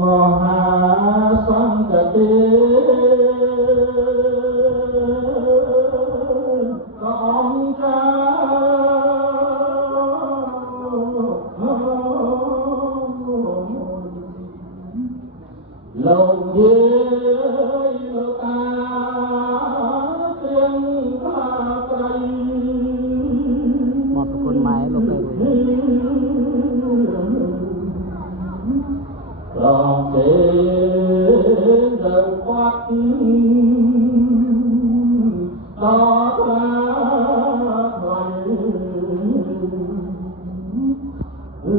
មហាសង្ឃទេក៏អង្គលោកយាយលោកតាព្រៀងខ្លាក្រៃមកប្រគុណម៉ែលោកទៅរងទេទៅបាត់ដល់ថ្លាថ្លៃ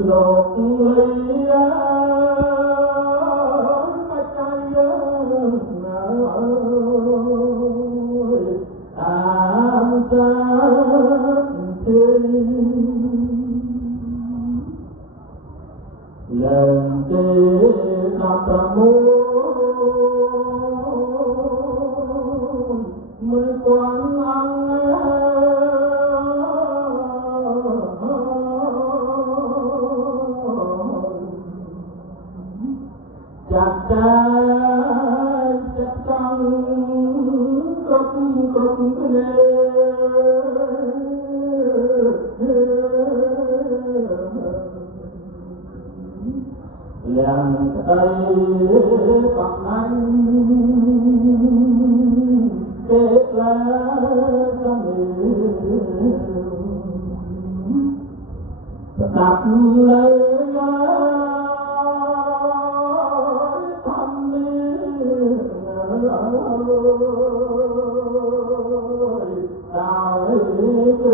លោកលីបច្ច័យតាមសាទេឡើងទេ16មួយពាន់អង្គចាត់ចាចាត់ចង់គ្រប់គ្នាឡើងក្តីកំណាញ់ទេឡាសមៀស្ដាប់នៅធម្មដោយគ្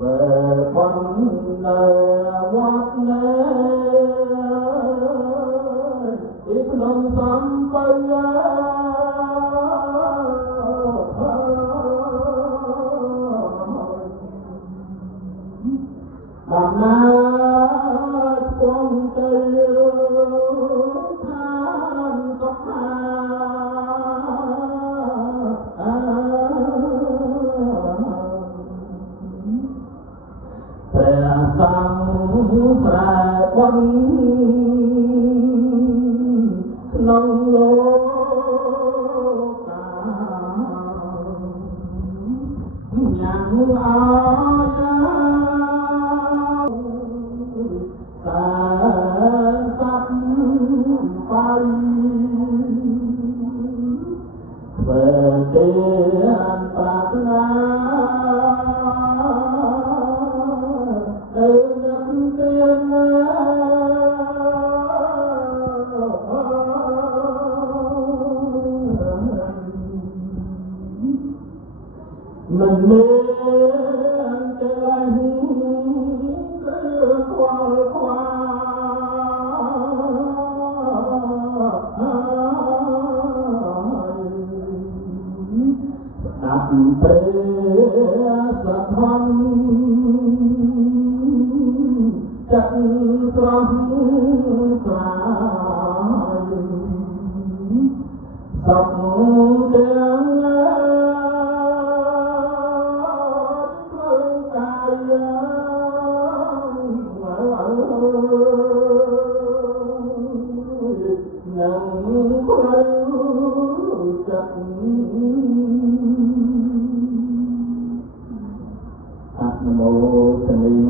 រាបាននៅវត្តនៅពីភ្នំសំពៅដំណើរឆ្ពោះទៅឋានសុខាព្រះសង្ឃស្រែបុណ្យក្នុងលោកកាញ៉ាំអាយាសាស័ព្ទបាយធ្វើទេប្រាថ្នាមិនមានទេឡាញ់គឺខ្វល់ខ្វាយស្ដាប់ព្រះសធម្មចិត្តស្រស់ស្រាយសុខទាំង